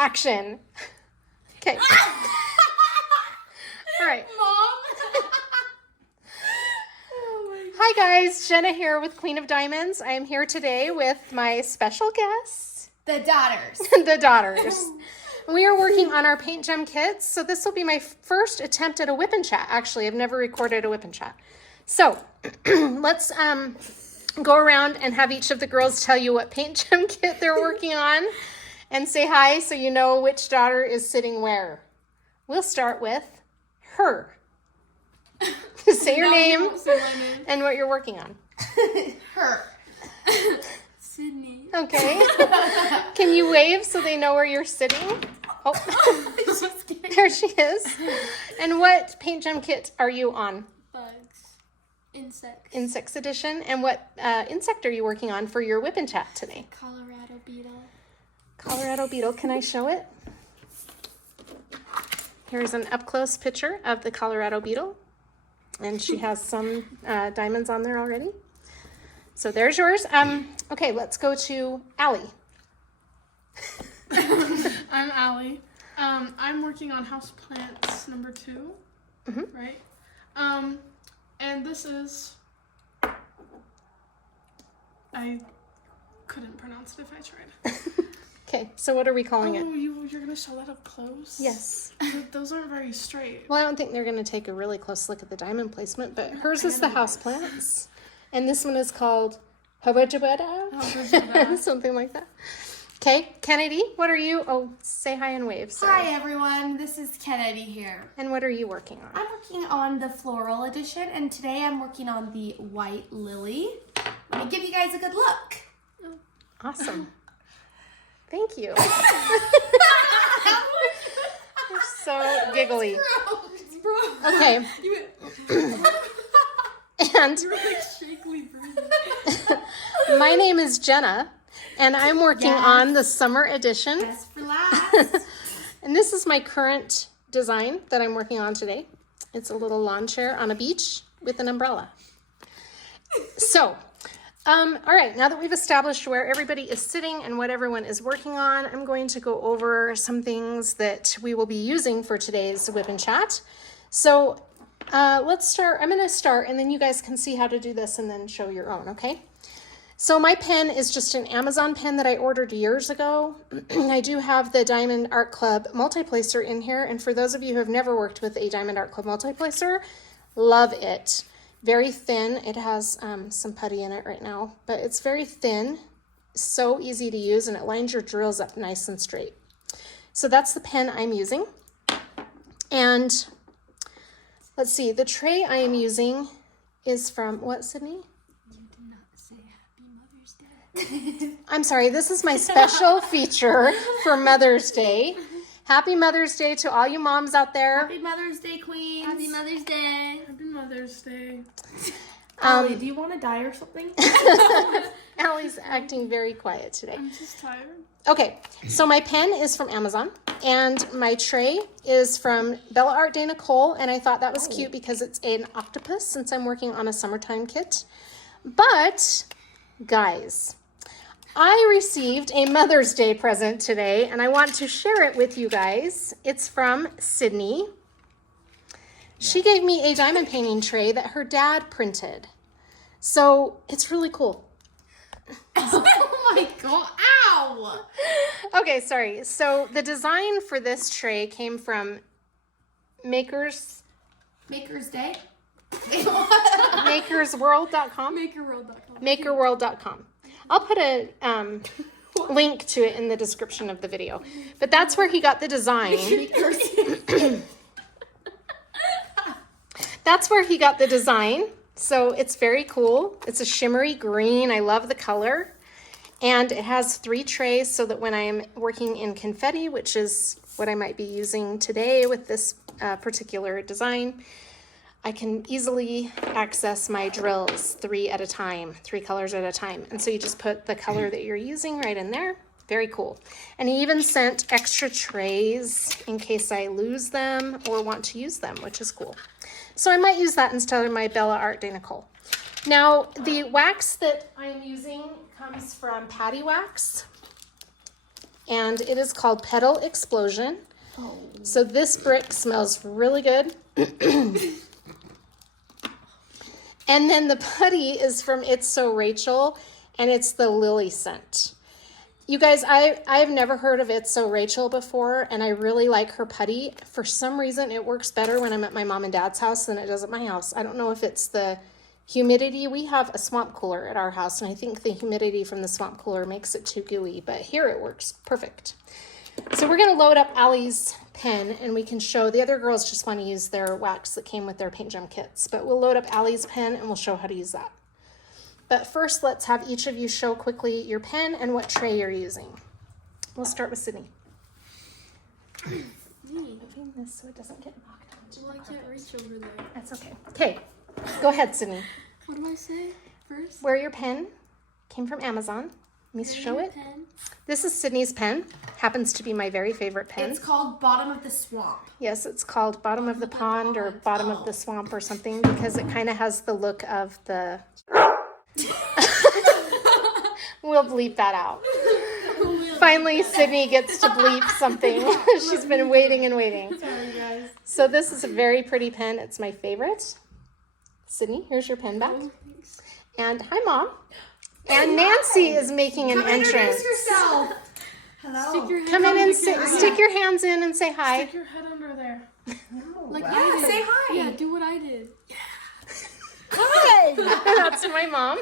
Action. Okay. All right. Mom. Hi guys, Jenna here with Queen of Diamonds. I am here today with my special guests. The daughters. The daughters. We are working on our PaintGem kits, so this will be my first attempt at a whip and chat. Actually, I've never recorded a whip and chat. So let's go around and have each of the girls tell you what PaintGem kit they're working on and say hi so you know which daughter is sitting where. We'll start with her. Say your name and what you're working on. Her. Sydney. Okay. Can you wave so they know where you're sitting? Oh, there she is. And what PaintGem kit are you on? Bugs. Insects. Insects edition. And what insect are you working on for your whip and chat today? Colorado beetle. Colorado beetle. Can I show it? Here's an up-close picture of the Colorado beetle. And she has some diamonds on there already. So there's yours. Okay, let's go to Allie. I'm Allie. I'm working on houseplants number 2, right? And this is, I couldn't pronounce it if I tried. Okay, so what are we calling it? Oh, you're gonna show that up close? Yes. Those aren't very straight. Well, I don't think they're going to take a really close look at the diamond placement, but hers is the houseplants. And this one is called Hawajabada, something like that. Okay, Kennedy, what are you? Oh, say hi and wave. Sorry. Hi everyone, this is Kennedy here. And what are you working on? I'm working on the floral edition, and today I'm working on the white lily. Let me give you guys a good look. Awesome. Thank you. You're so giggly. Okay. And You're like shakily breathing. my name is Jenna, and I'm working on the summer edition. Best for last. And this is my current design that I'm working on today. It's a little lawn chair on a beach with an umbrella. So, all right, now that we've established where everybody is sitting and what everyone is working on, I'm going to go over some things that we will be using for today's whip and chat. So let's start. I'm going to start, and then you guys can see how to do this and then show your own, okay? So my pen is just an Amazon pen that I ordered years ago. I do have the Diamond Art Club Multiplacer in here, and for those of you who have never worked with a Diamond Art Club Multiplacer, love it. Very thin. It has some putty in it right now, but it's very thin, so easy to use, and it lines your drills up nice and straight. So that's the pen I'm using. And let's see, the tray I am using is from, what, Sydney? You did not say Happy Mother's Day. I'm sorry, this is my special feature for Mother's Day. Happy Mother's Day to all you moms out there. Happy Mother's Day, Queens. Happy Mother's Day. Happy Mother's Day. Allie, do you want to die or something? Allie's acting very quiet today. I'm just tired. Okay, so my pen is from Amazon, and my tray is from Bella Art de Nicole, and I thought that was cute because it's an octopus since I'm working on a summertime kit. But, guys, I received a Mother's Day present today, and I want to share it with you guys. It's from Sydney. She gave me a diamond painting tray that her dad printed. So it's really cool. Oh my god, ow! Okay, sorry. So the design for this tray came from Maker's Day? makersworld.com. Makerworld.com. Makerworld.com. I'll put a link to it in the description of the video. But that's where he got the design. That's where he got the design. So it's very cool. It's a shimmery green. I love the color. And it has 3 trays so that when I'm working in confetti, which is what I might be using today with this particular design, I can easily access my drills 3 at a time, 3 colors at a time. And so you just put the color that you're using right in there. Very cool. And he even sent extra trays in case I lose them or want to use them, which is cool. So I might use that instead of my Bella Art de Nicole. Now, the wax that I'm using comes from PaddyWaxx. and it is called Petal Explosion. So this brick smells really good. And then the putty is from It's So Rachel, and it's the lily scent. You guys, I've never heard of It's So Rachel before, and I really like her putty. For some reason, it works better when I'm at my mom and dad's house than it does at my house. I don't know if it's the humidity. We have a swamp cooler at our house, and I think the humidity from the swamp cooler makes it too gooey, but here it works perfect. So we're going to load up Allie's pen, and we can show the other girls just want to use their wax that came with their PaintGem kits, but we'll load up Allie's pen and we'll show how to use that. But first, let's have each of you show quickly your pen and what tray you're using. We'll start with Sydney. Moving this so it doesn't get knocked onto Well, I can't reach over there. That's okay. Okay, go ahead, Sydney. What do I say first? Where your pen came from Amazon. Let me show it. Pen. This is Sydney's pen. Happens to be my very favorite pen. It's called Bottom of the Swamp. Yes, it's called Bottom of the Pond or Bottom of the Swamp or something because it kind of has the look of the... We'll bleep that out. Finally, Sydney gets to bleep something. She's been waiting and waiting. Sorry, guys. So this is a very pretty pen. It's my favorite. Sydney, here's your pen back. And hi, Mom. And Nancy is making an entrance. Introduce yourself. Hello. Stick your head Come in and stick stick your hands in and say hi. your head under there. Like, yeah, say hi. Yeah, do what I did. Hi. That's my mom.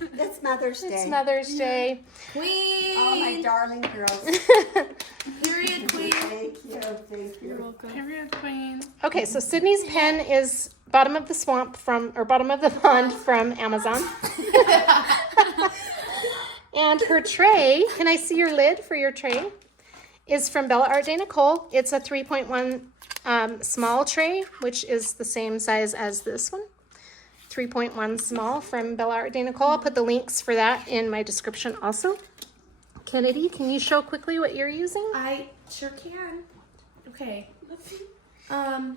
It's Mother's Day. It's Mother's Day. Queen. Oh, my darling girls. Period, queen. Thank you, thank You're you. welcome. Period, queen. Okay, so Sydney's pen is Bottom of the Swamp or Bottom of the Pond from Amazon. And her tray, can I see your lid for your tray? Is from Bella Art de Nicole. It's a 3.1 small tray, which is the same size as this one. 3.1 small from Bella Art de Nicole. I'll put the links for that in my description also. Kennedy, can you show quickly what you're using? I sure can. Okay. Hold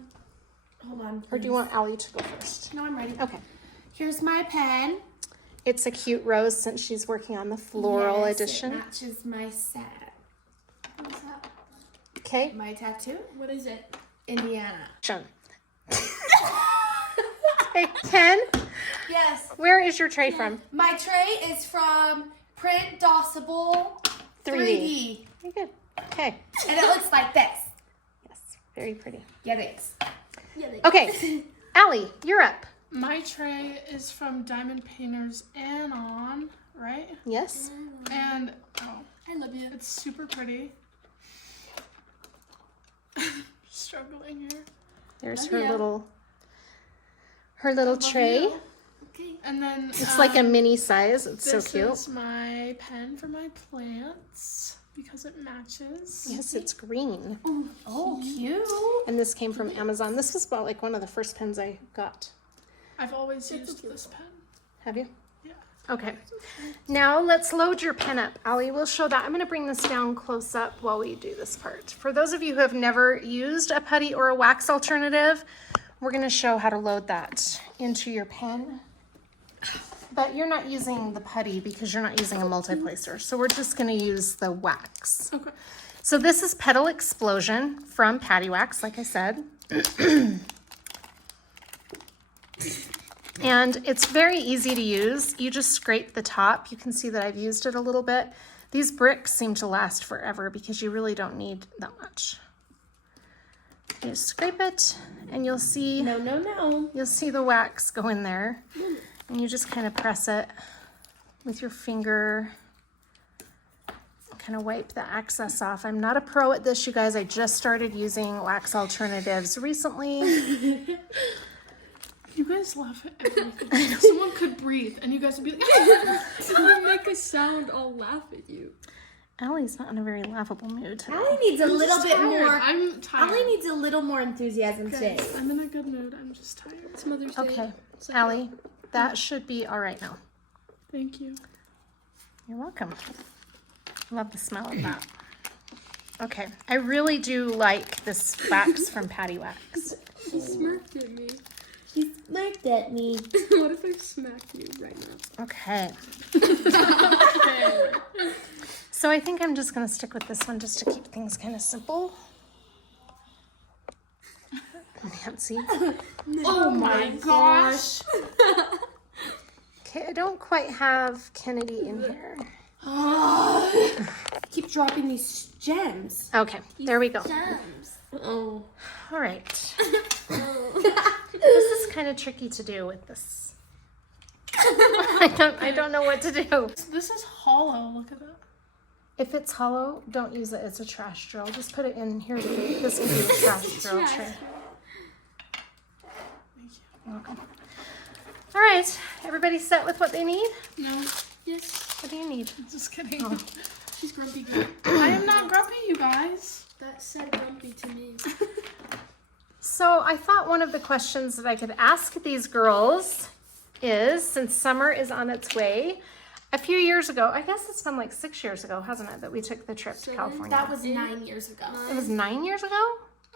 on. Or do you want Allie to go first? No, I'm ready. Okay. Here's my pen. It's a cute rose since she's working on the floral Yes, edition. It matches my set. What's that? Okay. My tattoo. What is it? Indiana. Sean. Okay, Ken, Yes. where is your tray from? My tray is from Print Dossable 3D. Very good. Okay. And it looks like this. Yes, very pretty. Yeah, thanks. Okay, Allie, you're up. My tray is from Diamond Painters Anon, right? Yes. And I love you. it's super pretty. Struggling here. There's her little tray. Okay. And then It's like a mini size. It's so this cute. is my pen for my plants because it matches. Yes, it's green. Oh, cute. And this came from Amazon. This was about like one of the first pens I got. I've always used this pen. Have you? Yeah. Okay. Now let's load your pen up. Allie, we'll show that. I'm going to bring this down close up while we do this part. For those of you who have never used a putty or a wax alternative, we're going to show how to load that into your pen. But you're not using the putty because you're not using a multiplacer. So we're just going to use the wax. Okay. So this is Petal Explosion from PaddyWaxx, like I said. And it's very easy to use. You just scrape the top. You can see that I've used it a little bit. These bricks seem to last forever because you really don't need that much. You just scrape it and you'll see you'll see the wax go in there. And you just kind of press it with your finger. Kind of wipe the excess off. I'm not a pro at this, you guys. I just started using wax alternatives recently. You guys laugh at everything. Someone could breathe and you guys would be like, someone make a sound, I'll laugh at you. Allie's not in a very laughable mood today. Allie needs a little bit Tired. more. I'm tired. Allie needs a little more enthusiasm today. I'm in a good mood. I'm just tired. It's Mother's Day. Okay, Allie, that should be all right now. Thank you. You're welcome. Love the smell of that. Okay, I really do like this wax from PaddyWaxx. She smirked at me. She smirked at me. What if I smack you right now? Okay. Okay. So I think I'm just going to stick with this one just to keep things kind of simple. Nancy. Oh my gosh. Okay, I don't quite have Kennedy in here. Keep dropping these gems. Okay, there we go. Gems. Oh. All right. This is kind of tricky to do with this. I don't know what to do. This is hollow. Look at that. If it's hollow, don't use it. It's a trash drill. Just put it in here. This will be a trash drill tray. Welcome. All right, everybody set with what they need? No. Yes. What do you need? Just kidding. Oh. She's grumpy. I am not grumpy, you guys. That said grumpy to me. So I thought one of the questions that I could ask these girls is, since summer is on its way, a few years ago, I guess it's been like 6 years ago, hasn't it, that we took the trip to California? That was 9 years ago. It was 9 years ago?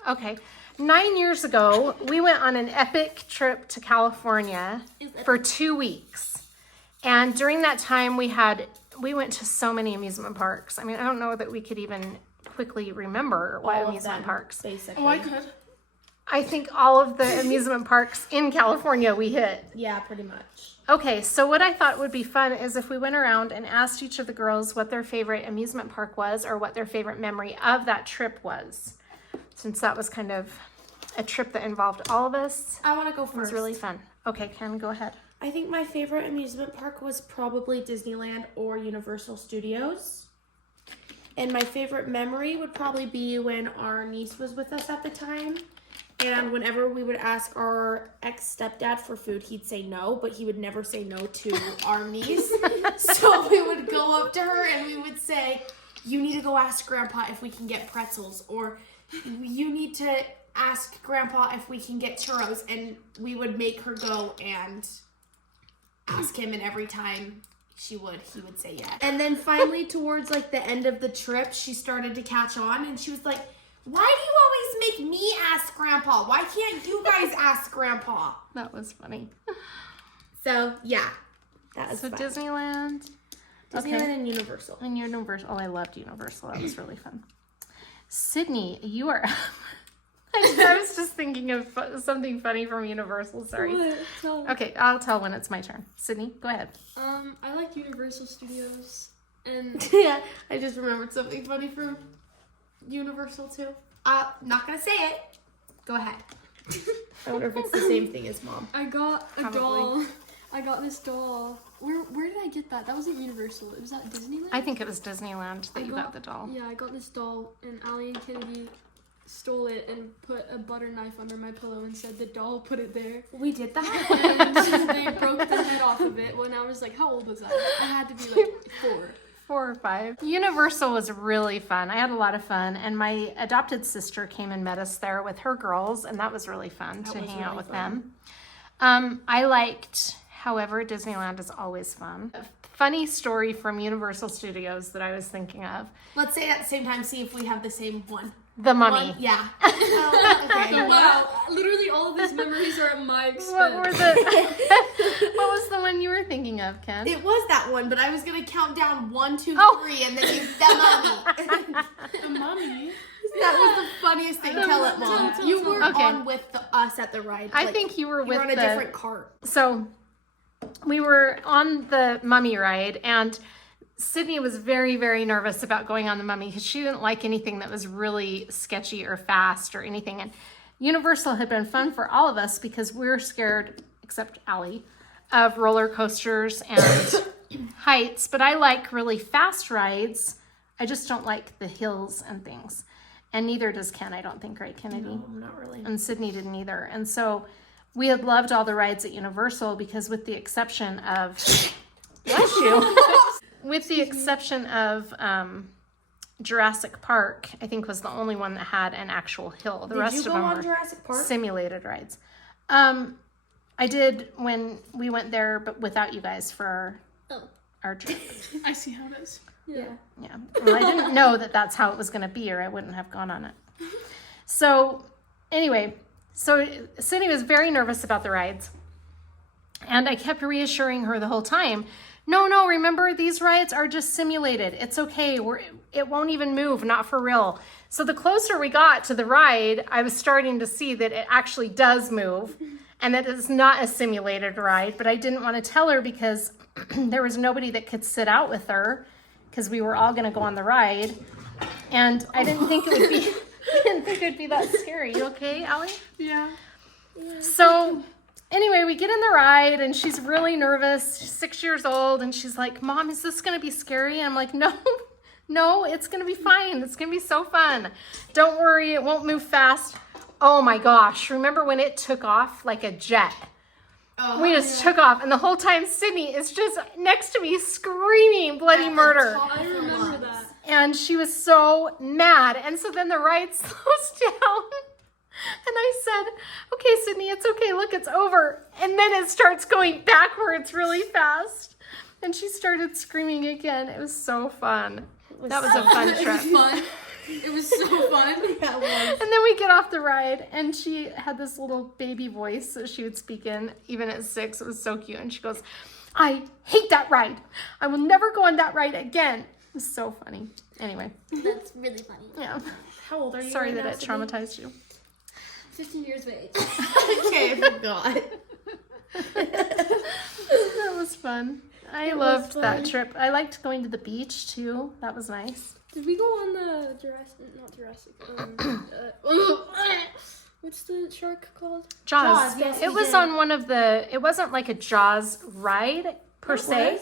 Okay. 9 years ago, we went on an epic trip to California for 2 weeks. And during that time, we went to so many amusement parks. I mean, I don't know that we could even quickly remember what amusement parks. Basically. Oh, I could. I think all of the amusement parks in California we hit. Yeah, pretty much. Okay, so what I thought would be fun is if we went around and asked each of the girls what their favorite amusement park was or what their favorite memory of that trip was. Since that was kind of a trip that involved all of us. I want to go It was first. really fun. Okay, Karen, go ahead. I think my favorite amusement park was probably Disneyland or Universal Studios. And my favorite memory would probably be when our niece was with us at the time. And whenever we would ask our ex-stepdad for food, he'd say no, but he would never say no to our niece. So we would go up to her and we would say, you need to go ask Grandpa if we can get pretzels, or you need to ask Grandpa if we can get churros. And we would make her go and ask him, and every time he would say yes. And then finally, towards like the end of the trip, she started to catch on, and she was like, why do you always make me ask Grandpa? Why can't you guys ask Grandpa? That was funny. So, yeah. That was So fun. Disneyland. Disneyland and Universal. And Universal. Oh, I loved Universal. That was really fun. Sydney, you are... I was just thinking of something funny from Universal. Sorry. Okay, I'll tell when it's my turn. Sydney, go ahead. I like Universal Studios, and Yeah, I just remembered something funny from Universal too. Not gonna say it. Go ahead. I wonder if it's the same thing as Mom. I got a Probably. doll. I got this doll. Where did I get that? That wasn't Universal. It was at Disneyland. I think it was Disneyland that you got the doll. Yeah, I got this doll, and Allie and Kennedy stole it and put a butter knife under my pillow and said the doll put it there. We did that? And they broke the head off of it when I was like, how old was I? I had to be like 4. 4 or 5. Universal was really fun. I had a lot of fun, and my adopted sister came and met us there with her girls, and that was really fun to hang out with them. I liked, however, Disneyland is always fun. A funny story from Universal Studios that I was thinking of. Let's say it at the same time, see if we have the same one. The Mummy. Yeah. Okay. Wow, literally all of these memories are at my expense. What were the? What was the one you were thinking of, Ken? It was that one, but I was gonna count down 1, 2, 3, and then you the Mummy. The Mummy. That was the funniest thing. Tell it, Mom. tell You were Okay. on with us at the ride. I Like, think you were you with were on a the. different cart. So, we were on the Mummy ride, and Sydney was very, very nervous about going on the Mummy because she didn't like anything that was really sketchy or fast or anything. And Universal had been fun for all of us because we were scared, except Allie, of roller coasters and heights. But I like really fast rides. I just don't like the hills and things. And neither does Ken, I don't think, right, Kennedy? No, not really. And Sydney didn't either. And so we had loved all the rides at Universal because with the exception of... Bless you. With the exception of Jurassic Park, I think was the only one that had an actual hill. The rest Did you of go them on were Jurassic Park? simulated rides. I did when we went there, but without you guys for our trip. I see how it is. Yeah. Yeah. Well, I didn't know that that's how it was going to be, or I wouldn't have gone on it. So anyway, so Sydney was very nervous about the rides. And I kept reassuring her the whole time, No, remember these rides are just simulated. It's okay. It won't even move, not for real. So the closer we got to the ride, I was starting to see that it actually does move and that it's not a simulated ride, but I didn't want to tell her because there was nobody that could sit out with her because we were all going to go on the ride. And I didn't think it would be, I didn't think it would be that scary. You okay, Allie? Yeah. So anyway, we get in the ride and she's really nervous. She's 6 years old and she's like, Mom, is this going to be scary? And I'm like, no, it's going to be fine. It's going to be so fun. Don't worry, it won't move fast. Oh my gosh. Remember when it took off like a jet? We just took off and the whole time Sydney is just next to me screaming bloody murder. I remember that. And she was so mad. And so then the ride slows down. And I said, okay, Sydney, it's okay. Look, it's over. And then it starts going backwards really fast. And she started screaming again. It was so fun. That was a fun It was trip. fun. It was so fun. And then we get off the ride and she had this little baby voice that she would speak in, even at 6. It was so cute. And she goes, I hate that ride. I will never go on that ride again. It was so funny. Anyway. That's really funny. Yeah. How old are you? Sorry right that now, it Sydney? traumatized you. 15 years of age. Okay, I forgot. That was fun. I loved that fun. trip. I liked going to the beach too. That was nice. Did we go on the Jurassic, what's the shark called? Jaws. Jaws, yes, It we was did. on one of the, it wasn't like a Jaws ride per se.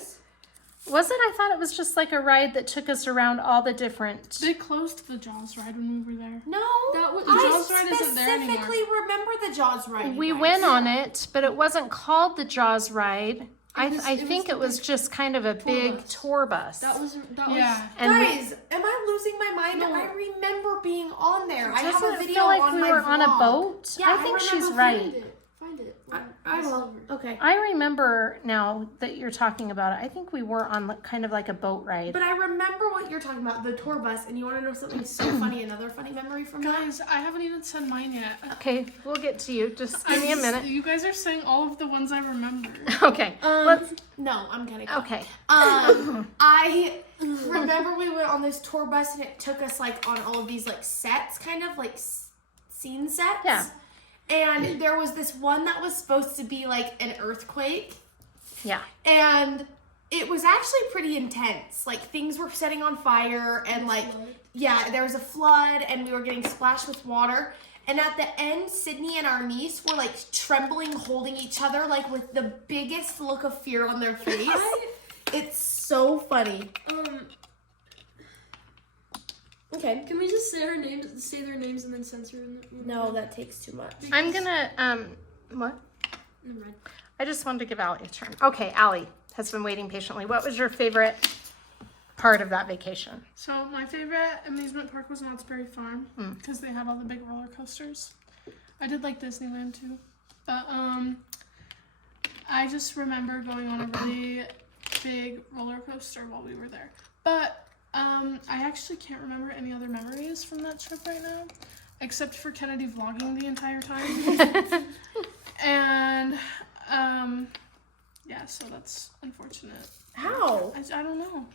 Was it? I thought it was just like a ride that took us around all the different. They closed the Jaws ride when we were there. No, That was- The I Jaws ride isn't there anymore. specifically remember the Jaws ride. We you guys. went on it, but it wasn't called the Jaws ride. I was think the it was big just kind of a big bus. tour bus. That was Yeah. And we- Guys, am I losing my mind? No. I remember being on there. I have doesn't a it video feel like on we my were on a vlog. boat? Yeah, I I think she's remember right. Find it. I will. Okay. I remember now that you're talking about it. I think we were on kind of like a boat ride. But I remember what you're talking about, the tour bus, and you want to know something so funny, another funny memory from that? Guys, I haven't even said mine yet. Okay, we'll get to you. Just give me a minute. You guys are saying all of the ones I remember. Okay, let's. No, I'm kidding. Okay. I remember we went on this tour bus and it took us like on all of these like sets, kind of like scene sets. Yeah. And there was this one that was supposed to be like an earthquake. Yeah. And it was actually pretty intense. Like things were setting on fire and like, yeah, there was a flood and we were getting splashed with water. And at the end, Sydney and our niece were like trembling, holding each other, like with the biggest look of fear on their face. It's so funny. Okay. Can we just say their names and then censor them? No, that takes too much. I'm gonna. What? Never mind. I just wanted to give Allie a turn. Okay, Allie has been waiting patiently. What was your favorite part of that vacation? So my favorite amusement park was Knott's Berry Farm because they had all the big roller coasters. I did like Disneyland too, but I just remember going on a really big roller coaster while we were there. But I actually can't remember any other memories from that trip right now, except for Kennedy vlogging the entire time. And yeah, so that's unfortunate. How? I don't know.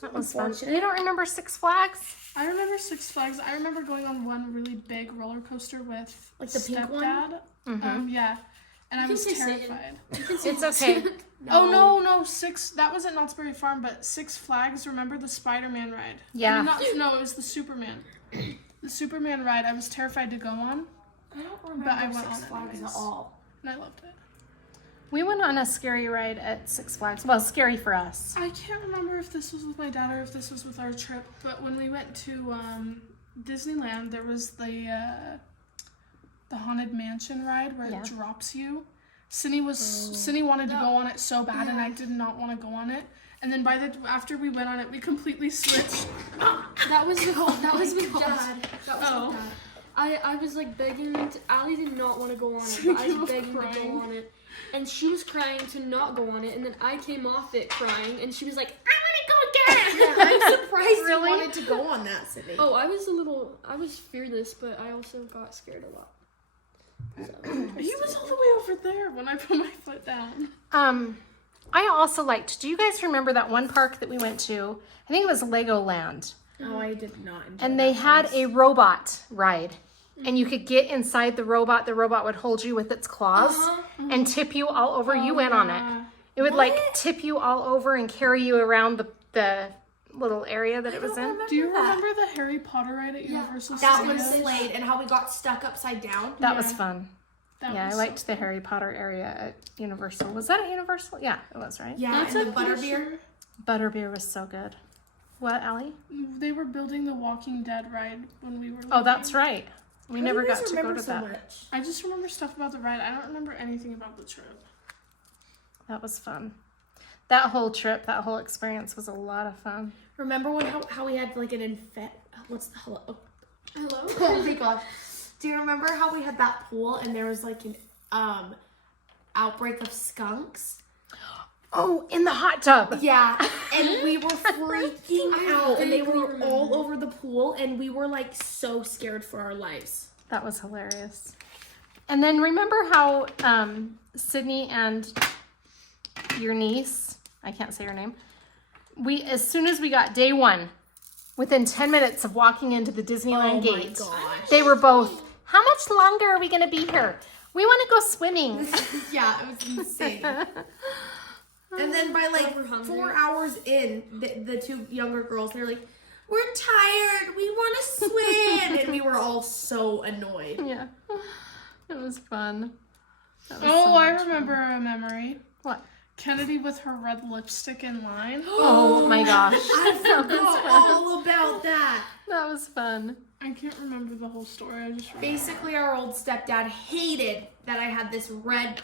That was fun. You don't remember Six Flags? I remember Six Flags. I remember going on one really big roller coaster with Like the pink one? stepdad. Yeah, and I can was say Satan. terrified. It's okay. Oh no, That was at Knott's Berry Farm, but Six Flags. Remember the Spider-Man ride? Yeah. I mean, no, it was the Superman. The Superman ride. I was terrified to go on, I don't remember but I went Six on Flags anyways, at all. and I loved it. We went on a scary ride at Six Flags. Well, scary for us. I can't remember if this was with my dad or if this was with our trip, but when we went to Disneyland, there was the Haunted Mansion ride where it drops you. Cindy wanted to go on it so bad, and I did not want to go on it. And then after we went on it, we completely switched. That was with Dad. That was Oh. with Dad. I was like begging Allie did not want to go on it, She but I was was begging to crying. go on it. And she was crying to not go on it, and then I came off it crying, and she was like, I want to go again! Yeah, I'm surprised Really? you wanted to go on that, Sydney. Oh, I was fearless, but I also got scared a lot. He was all the way over there when I put my foot down. I also liked, do you guys remember that one park that we went to? I think it was Legoland. Oh, I did not enjoy And they that had place. a robot ride. And you could get inside the robot. The robot would hold you with its claws and tip you all over. You went on it. It would like tip you all over and carry you around the little area that it was in. Do you remember the Harry Potter ride at Universal That one Studios? slayed, and how we got stuck upside down. That was fun. That Yeah, I was liked the Harry Potter area at Universal. Was that at Universal? Yeah, it was, right? Yeah, That's and the I'm pretty butterbeer. sure Butterbeer was so good. What, Allie? they were building the Walking Dead ride when we were. Oh, that's right. We How do never you guys got to go remember to so that. much? I just remember stuff about the ride. I don't remember anything about the trip. That was fun. That whole trip, that whole experience was a lot of fun. Remember when how we had like an what's the hello? Oh. Hello? Oh my gosh. Do you remember how we had that pool and there was like an outbreak of skunks? Oh, in the hot tub. Yeah, and we were freaking out and they vaguely were all remember. over the pool and we were like so scared for our lives. That was hilarious. And then remember how Sydney and your niece, I can't say her name, as soon as we got day one, within 10 minutes of walking into the Disneyland Oh my gate, gosh. they were both, how much longer are we going to be here? We want to go swimming. Yeah, it was insane. And then by like We're hungry. 4 hours in, the two younger girls, they're like, "We're tired. We want to swim," and we were all so annoyed. Yeah, it was fun. That was Oh, so I much remember a memory. What? Kennedy with her red lipstick in line. Oh my gosh. I forgot all about that. That was fun. I can't remember the whole story. I just remember. Basically, our old stepdad hated that I had this bright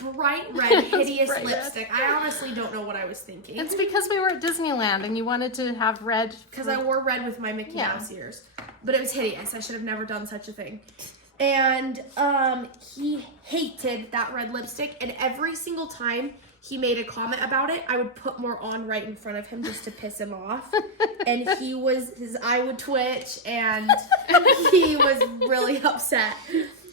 red, hideous bright red. lipstick. I honestly don't know what I was thinking. It's because we were at Disneyland and you wanted to have red. Because I wore red with my Mickey Yeah. Mouse ears. But it was hideous. I should have never done such a thing. And he hated that red lipstick. And every single time he made a comment about it, I would put more on right in front of him just to piss him off. And his eye would twitch and he was really upset.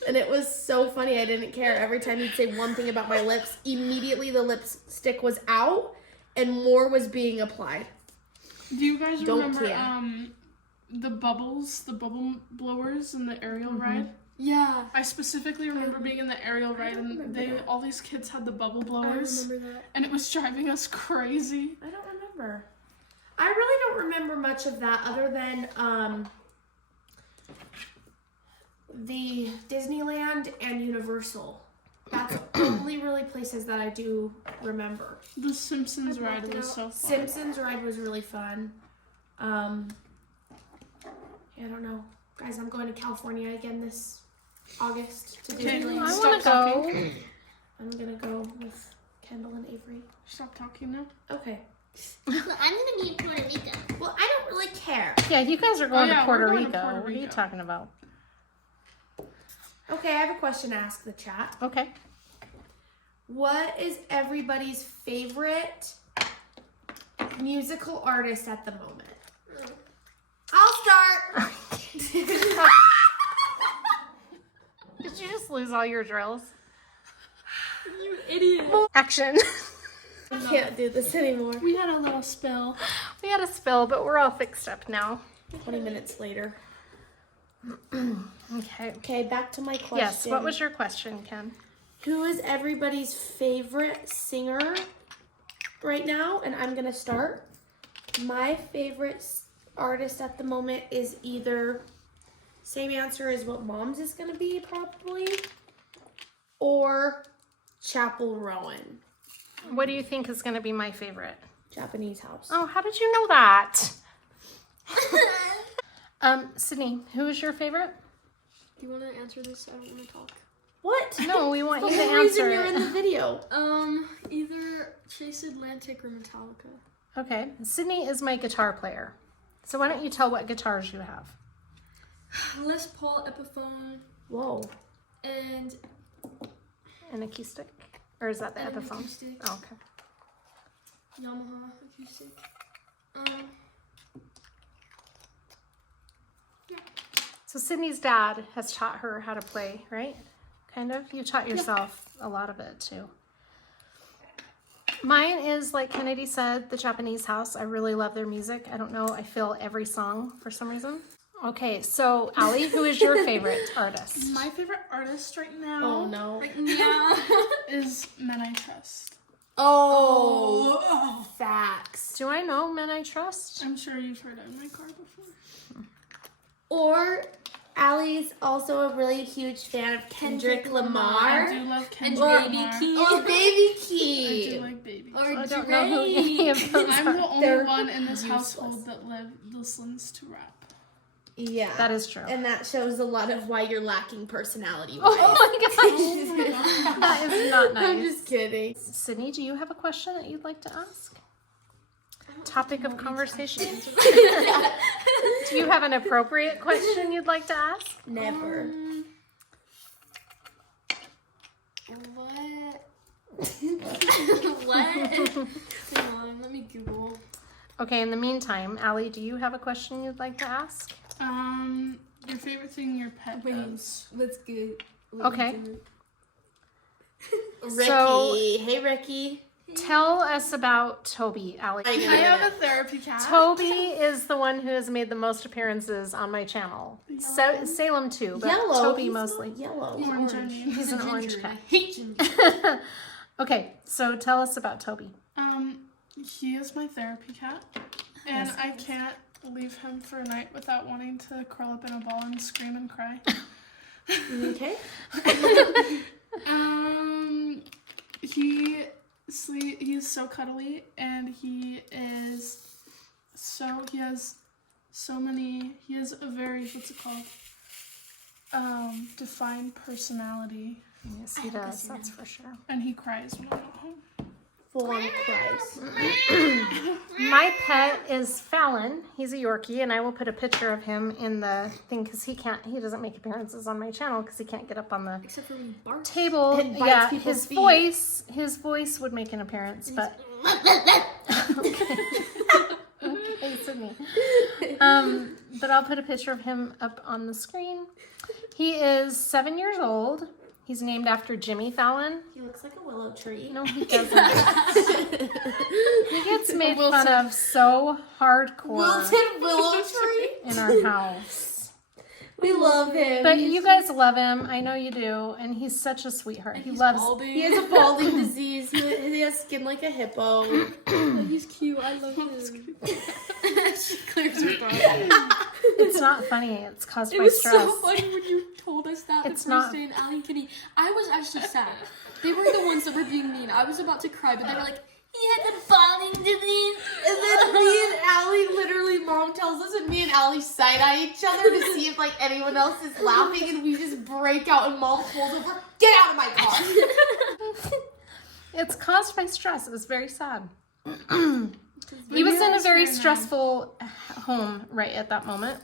And it was so funny. I didn't care. Every time he'd say one thing about my lips, immediately the lipstick was out and more was being applied. Do you guys Don't remember care. the bubble blowers in the aerial ride? Yeah. I specifically remember being in the aerial ride and all these kids had the bubble I blowers remember that. and it was driving us crazy. I don't remember. I really don't remember much of that other than the Disneyland and Universal. That's only really places that I do remember. The Simpsons I blocked ride it was out. so fun. Simpsons ride was really fun. I don't know. Guys, I'm going to California again this August to Okay. Disneyland. I Stop want to go. I'm gonna go with Kendall and Avery. Stop talking now. Okay. Well, I'm gonna be in Puerto Rico. Well, I don't really care. Yeah, you guys are going yeah, to Puerto we're going Rico. to Puerto What are you Rico. talking about? Okay, I have a question to ask the chat. Okay. What is everybody's favorite musical artist at the moment? I'll start. Did you just lose all your drills? You idiot. Action. I can't do this anymore. We had a little spill. We had a spill, but we're all fixed up now. 20 minutes later. Okay. Okay, back to my question. Yes, what was your question, Ken? Who is everybody's favorite singer right now? And I'm gonna start. My favorite artist at the moment is either same answer as what Mom's is gonna be probably, or Chapel Rowan, What do you think is going to be my favorite? Japanese house. Oh, how did you know that? Sydney, who is your favorite? Do you want to answer this? I don't want to talk. What? No, we want you The to whole reason answer you're in it. the video. Either Chase Atlantic or Metallica. Okay, Sydney is my guitar player. So why don't you tell what guitars you have? Les Paul Epiphone Whoa. and An acoustic? Or is that the an Epiphone? acoustic. Oh, okay. Yamaha acoustic. So Sydney's dad has taught her how to play, right? Kind of? You taught yourself a lot of it too. Mine is, like Kennedy said, the Japanese house. I really love their music. I don't know. I feel every song for some reason. Okay, so Allie, who is your favorite artist? My favorite artist right now Oh no. Yeah. is Men I Trust. Oh, facts. Do I know Men I Trust? I'm sure you've heard it in my car before. Or Allie's also a really huge fan of Kendrick I Lamar. do love And Kendrick Baby Lamar. Key. Oh, Baby I Key. do like Baby. Or I don't know who any of those I'm are. the only They're one in this useless. household that listens to rap. Yeah. That is true. And that shows a lot of why you're lacking personality-wise. Oh my gosh. That is not nice. I'm just kidding. Sydney, do you have a question that you'd like to ask? Topic of conversation? Do you have an appropriate question you'd like to ask? Never. What? What? Hang on, let me Google. Okay, in the meantime, Allie, do you have a question you'd like to ask? Your favorite thing your pet does. Let's get. Okay. Ricky. So- Hey, Ricky. Tell us about Toby, Allie. I have a therapy cat. Toby is the one who has made the most appearances on my channel. So, Salem too, but Yellow. Toby He's mostly. not Yellow. Orange, I mean. He's an orange Ginger. I cat. hate ginger. Okay, so tell us about Toby. He is my therapy cat, and I can't leave him for a night without wanting to curl up in a ball and scream and cry. Okay. He's so cuddly, and he has a very, what's it called? Defined personality, Yes, he does, that's for sure. and he cries when I'm not home. Full on cries. My pet is Fallon. He's a Yorkie, and I will put a picture of him in the thing because he doesn't make appearances on my channel because he can't get up on the Except for when he barks. table. And bites Yeah, people's his voice would make an appearance, but okay, Sydney. But I'll put a picture of him up on the screen. He is 7 years old. He's named after Jimmy Fallon. He looks like a willow tree. No, he doesn't. He gets made fun of so hardcore Wilted willow tree. in our house. We love him. But you guys love him. I know you do. And he's such a sweetheart. He loves. Balding. He has a balding disease. He has skin like a hippo. Oh, he's cute. I love him. She clears her throat. It's not funny. It's caused It by was stress. so funny when you told us that It's the not- first day in Allie and Kitty. I was actually sad. They were the ones that were being mean. I was about to cry, but they were like, He had the balding disease. And then me and Allie, literally, Mom tells us, and me and Allie side-eye each other to see if, like, anyone else is laughing, and we just break out, and Mom pulls over, get out of my car! It's caused by stress. It was very sad. He was in a very stressful home right at that moment.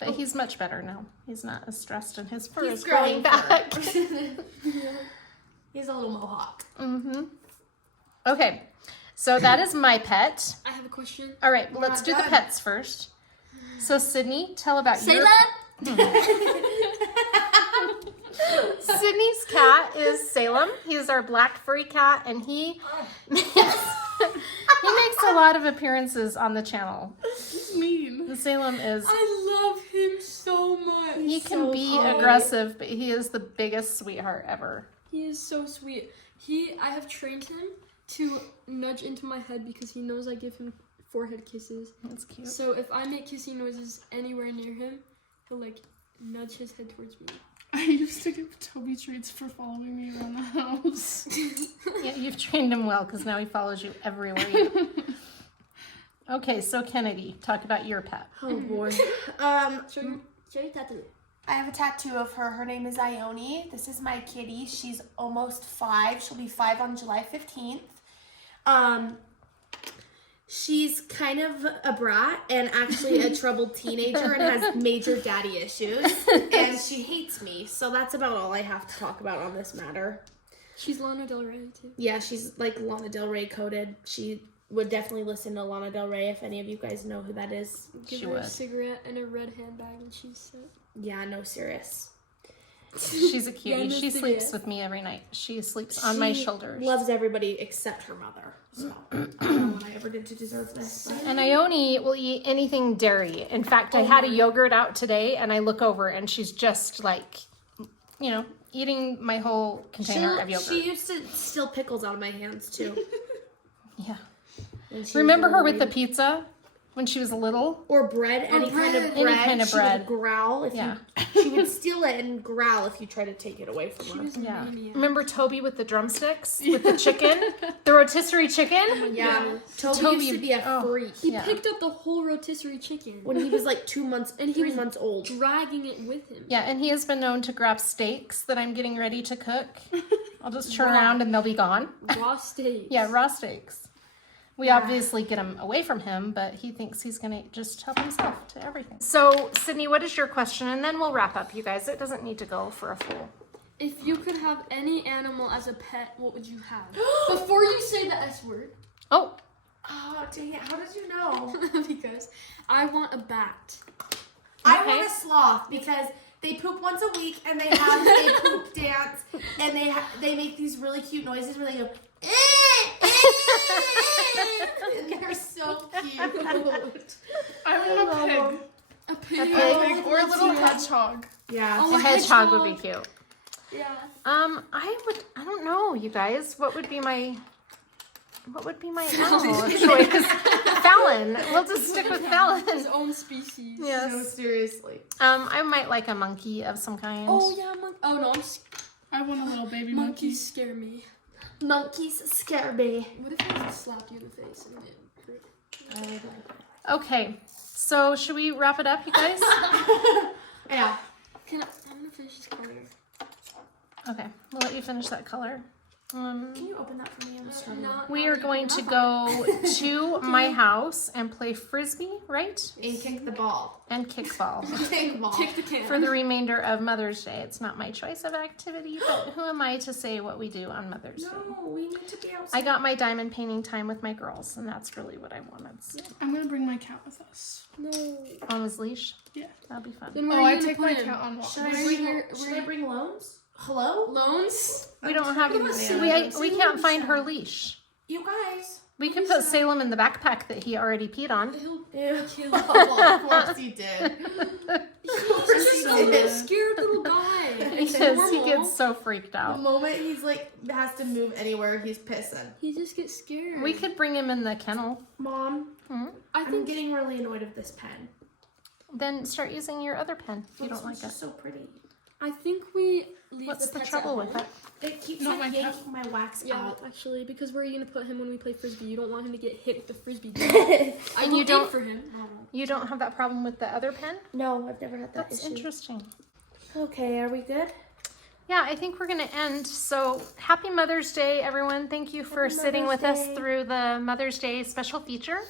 But he's much better now. He's not as stressed, and his fur He's is growing growing back. He's a little mohawk. Mm-hmm. Okay, so that is my pet. I have a question. All right, let's not do the done. pets first. So Sydney, tell about Say your that. Sydney's cat is Salem. He's our black furry cat, and he makes a lot of appearances on the channel. He's mean. The Salem is. I love him so much. He can so be sweet. aggressive, but he is the biggest sweetheart ever. He is so sweet. I have trained him to nudge into my head because he knows I give him forehead kisses. That's cute. So if I make kissing noises anywhere near him, he'll like nudge his head towards me. I used to give Toby treats for following me around the house. Yeah, you've trained him well because now he follows you everywhere you go. Okay, so Kennedy, talk about your pet. Oh, boy. Show your tattoo. I have a tattoo of her. Her name is Ione. This is my kitty. She's almost 5. She'll be 5 on July 15th. She's kind of a brat and actually a troubled teenager and has major daddy issues. And she hates me. So that's about all I have to talk about on this matter. She's Lana Del Rey too. Yeah, she's like Lana Del Rey coded. She would definitely listen to Lana Del Rey if any of you guys know who that is. Give She her would. a cigarette and a red handbag and she's set. Yeah, no, serious. She's a cutie. Jenna's She the sleeps best. with me every night. She sleeps on my She shoulders. Loves everybody except her mother. So I don't know what I ever did to deserve this. But. And Ione will eat anything dairy. In fact, I had a yogurt out today, and I look over, and she's just like, you know, eating my whole container of yogurt. She used to steal pickles out of my hands too. Yeah. when she Remember was her a with the baby. pizza when she was little? Or bread, any kind of Any bread. kind of she bread. would growl if Yeah. she would steal it and growl if you tried to take it away from her. Yeah. Remember Toby with the drumsticks with the chicken, the rotisserie chicken? Yeah, Toby Toby- used to be a freak. He Yeah. picked up the whole rotisserie chicken When he was like 2 months and 3 months old. dragging it with him. Yeah, and he has been known to grab steaks that I'm getting ready to cook. I'll just turn around and they'll be gone. Raw steak. Yeah, raw steaks. We obviously get him away from him, but he thinks he's going to just help himself to everything. So, Sydney, what is your question? And then we'll wrap up, you guys. It doesn't need to go for a full. If you could have any animal as a pet, what would you have? Before you say the S word. Oh, Oh, dang it. How did you know? Because I want a bat. I Okay. want a sloth because they poop once a week and they have a poop dance and they make these really cute noises where they go, and they're so cute. I want a pig. A pig. Pig or a little hedgehog. Yeah. Oh, a hedgehog would be cute. Yeah. I don't know, you guys. What would be my animal of choice? Fallon. We'll just stick with His Fallon. own species. No, Yes. seriously. I might like a monkey of some kind. Oh yeah, oh no, I want a little baby monkey. monkeys scare me. Monkeys scare me. What if I just slapped you in the face and it? Okay. So, should we wrap it up, you guys? Yeah. I'm gonna finish this color. Okay. We'll let you finish that color. Can you open that for me? I'm struggling. We are going to go to my house and play frisbee, right? And kick the ball. And kickball Kick ball. Kick the can. for the remainder of Mother's Day. It's not my choice of activity, but who am I to say what we do on Mother's Day? No, we need to be outside. I got my diamond painting time with my girls, and that's really what I wanted. So, I'm gonna bring my cat with us. No. on his leash. Yeah. That'll be fun. Then where Oh, are I you gonna take put my him? cat on walks. Should I Where bring, you're- should where- I bring loans? Hello? Loans? We don't have. We can't find her leash. You guys. We could put Salem in the backpack that he already peed on. He'll Ew. kill Oh, of course he did. He's just so a good. scared little guy. Because he normal. gets so freaked The out. moment he's like has to move anywhere, he's pissing. He just gets scared. We could bring him in the kennel. Mom, I I'm think getting really annoyed of this pen. Then start using your other pen if you don't like It's it. just so pretty. we leave What's the pets trouble at with home. it? It keeps Not like my cat. yanking my wax Yeah, out. actually, because where are you gonna put him when we play frisbee? You don't want him to get hit with the frisbee. No, I And will you don't- aim for him. You don't have that problem with the other pen? I've never had that That's issue. interesting. Okay, are we good? Yeah, I think we're going to end. So happy Mother's Day, everyone. Thank you for Happy sitting Mother's with us Day. through the Mother's Day special feature.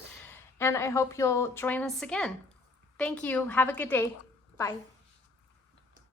And I hope you'll join us again. Thank you. Have a good day. Bye.